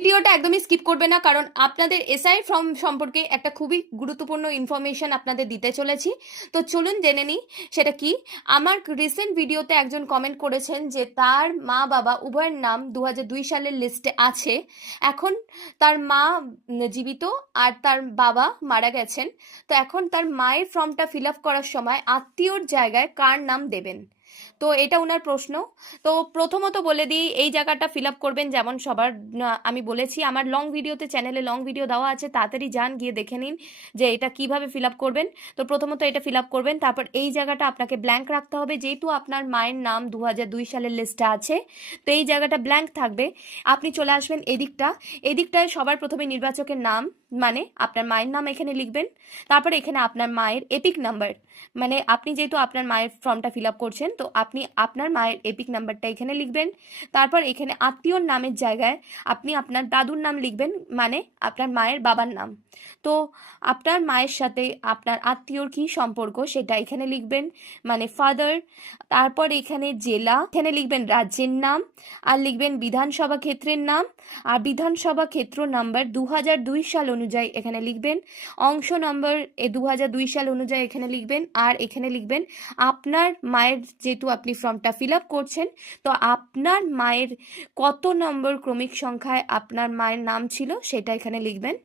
ভিডিওটা একদমই স্কিপ করবে না, কারণ আপনাদের এসআই ফর্ম সম্পর্কে একটা খুবই গুরুত্বপূর্ণ ইনফরমেশন আপনাদের দিতে চলেছি। তো চলুন জেনে নিই সেটা কি। আমার রিসেন্ট ভিডিওতে একজন কমেন্ট করেছেন যে তার মা বাবা উভয়ের নাম 2002 সালের লিস্টে আছে। এখন তার মা জীবিত আর তার বাবা মারা গেছেন। তো এখন তার মায়ের ফর্মটা ফিল আপ করার সময় আত্মীয়র জায়গায় কার নাম দেবেন, তো এটা ওনার প্রশ্ন। তো প্রথমত বলে দিই, এই জায়গাটা ফিল আপ করবেন যেমন সবার আমি বলেছি আমার লং ভিডিওতে, চ্যানেলে লং ভিডিও দেওয়া আছে, তাড়াতাড়ি যান গিয়ে দেখে নিন যে এটা কিভাবে ফিল আপ করবেন। তো প্রথমত এটা ফিল আপ করবেন, তারপর এই জায়গাটা আপনাকে ব্ল্যাঙ্ক রাখতে হবে, যেহেতু আপনার মায়ের নাম 2002 সালের লিস্টে আছে। তো এই জায়গাটা ব্ল্যাঙ্ক থাকবে। আপনি চলে আসবেন এদিকটায় সবার প্রথমে নির্বাচকের নাম মানে আপনার মায়ের নাম এখানে লিখবেন। তারপর এখানে আপনার মায়ের এপিক নাম্বার, মানে আপনি যেহেতু আপনার মায়ের ফর্মটা ফিল আপ করছেন তো আপনি আপনার মায়ের এপিক নাম্বারটা এখানে লিখবেন। তারপর এখানে আত্মীয়র নামের জায়গায় আপনি আপনার দাদুর নাম লিখবেন, মানে আপনার মায়ের বাবার নাম। তো আপনার মায়ের সাথে আপনার আত্মীয়র কী সম্পর্ক সেটা এখানে লিখবেন, মানে ফাদার। তারপর এখানে জেলা, এখানে লিখবেন রাজ্যের নাম, আর লিখবেন বিধানসভা ক্ষেত্রের নাম, আর বিধানসভা ক্ষেত্র নাম্বার 2002 সাল অনুযায়ী এখানে লিখবেন। অংশ নম্বর 2002 সাল অনুযায়ী এখানে লিখবেন। আর এখানে লিখবেন আপনার মায়ের, যেহেতু আপনি ফর্মটা ফিল আপ করছেন তো আপনার মায়ের কত নম্বর ক্রমিক সংখ্যায় আপনার মায়ের নাম ছিল সেটা এখানে লিখবেন।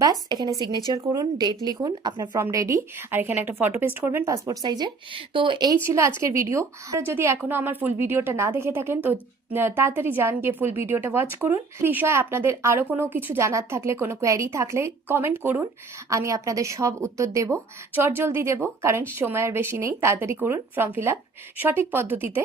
ব্যাস, এখানে সিগনেচার করুন, ডেট লিখুন, আপনার ফর্ম রেডি। আর এখানে একটা ফটো পেস্ট করবেন পাসপোর্ট সাইজের। তো এই ছিল আজকের ভিডিও। যদি এখনও আমার ফুল ভিডিওটা না দেখে থাকেন তো তাড়াতাড়ি যান গিয়ে ফুল ভিডিওটা ওয়াচ করুন। বিষয়ে আপনাদের আরও কোনো কিছু জানার থাকলে, কোনো কোয়ারি থাকলে কমেন্ট করুন, আমি আপনাদের সব উত্তর দেব, চটজলদি দেব, কারণ সময় আর বেশি নেই। তাড়াতাড়ি করুন ফর্ম ফিল আপ সঠিক পদ্ধতিতে।